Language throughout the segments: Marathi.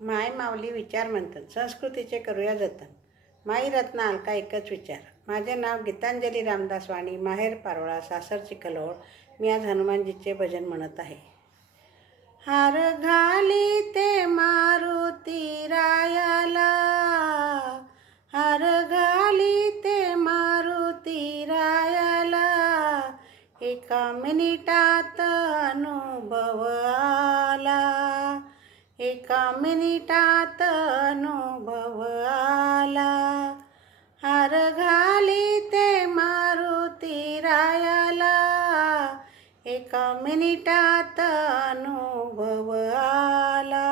माय माऊली विचार म्हणतात, संस्कृतीचे करूया जतन. माई रत्न अलका एकच विचार. माझे नाव गीतांजली रामदास वाणी, माहेर पारोळा, सासर चिखलोळ. मी आज हनुमानजीचे भजन म्हणत आहे. हार घाली ते मारुती रायाला, हार घाली ते मारुती रायाला, एका मिनिटात अनुभव आला, एका मिनिटात अनुभव आला. हार घाली ते मारुती रायाला, एका मिनिटात अनुभव आला,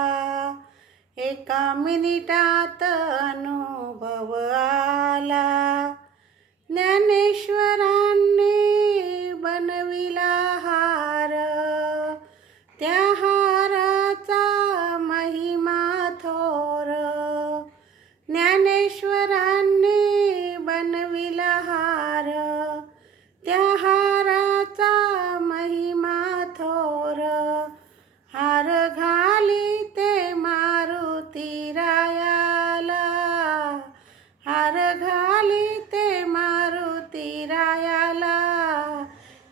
एका मिनिटात अनुभव आला. ज्ञानेश्वरांनी बनविला हार, त्या हाराचा महिमा थोर. ज्ञानेश्वरांनी बनविला हार, त्या हाराचा महिमा थोर. हार घाली ते मारुती रायाला, हार घाली ते मारुती रायाला,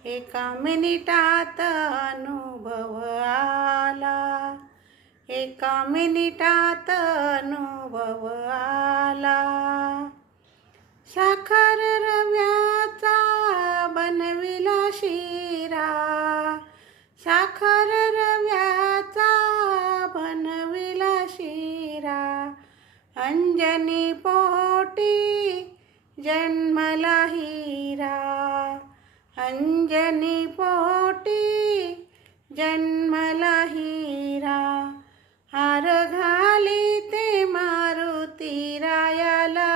एका मिनिटात अनुभव आला, एका मिनिटात अनुभव आला. साखर रव्याचा बनविला शिरा, साखर रव्याचा बनविला शिरा. अंजनी पोटी जन्मला हिरा, अंजनी पोटी जन्मला हिरा. हार घाली ते मारुती रायाला,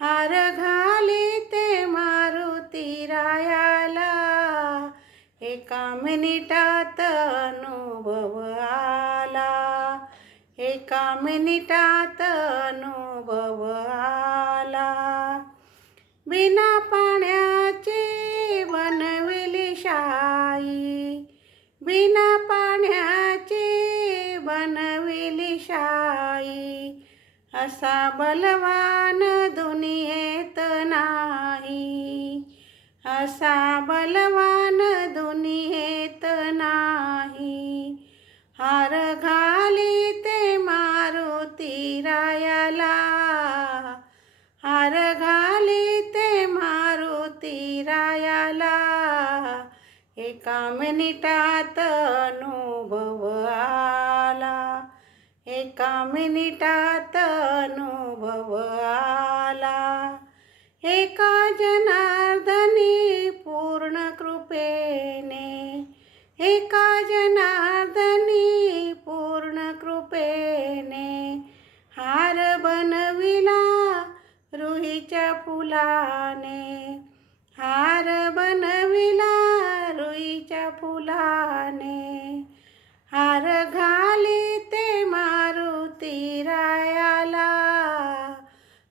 हार घाली ते मारुती रायाला, एका मिनिटात अनुभव आला, एका मिनिटात अनुभव आला. बिना पाण्याची बनविली शाई, बिना पाण्याची बनविली शाई. असा बलवान दुनियेत नाही, असा बलवान दुनियेत नाही. हार घाली ते मारुती रायाला, हार घाली ते मारुती रायाला, एका मिनिटात अनुभव आला, एका मिनिटात अनुभव आला. एका जनार्दनी पूर्ण कृपेने, एका जनार्दनी पूर्ण कृपेने, हार बनविला रुईच्या फुलाने, हार बनविला रुईच्या फुलाने. हार घाली ते मारुती रायाला,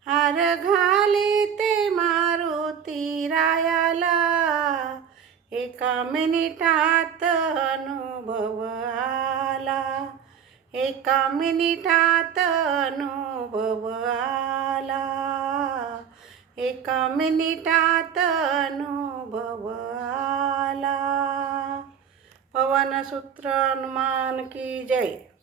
हार घाली ते मारुती रायाला, एका मिनिटात अनुभव आला, एका मिनिटात अनुभव आला, एका मिनिटात अनुभव आला. पवनसूत्र हनुमान की जय.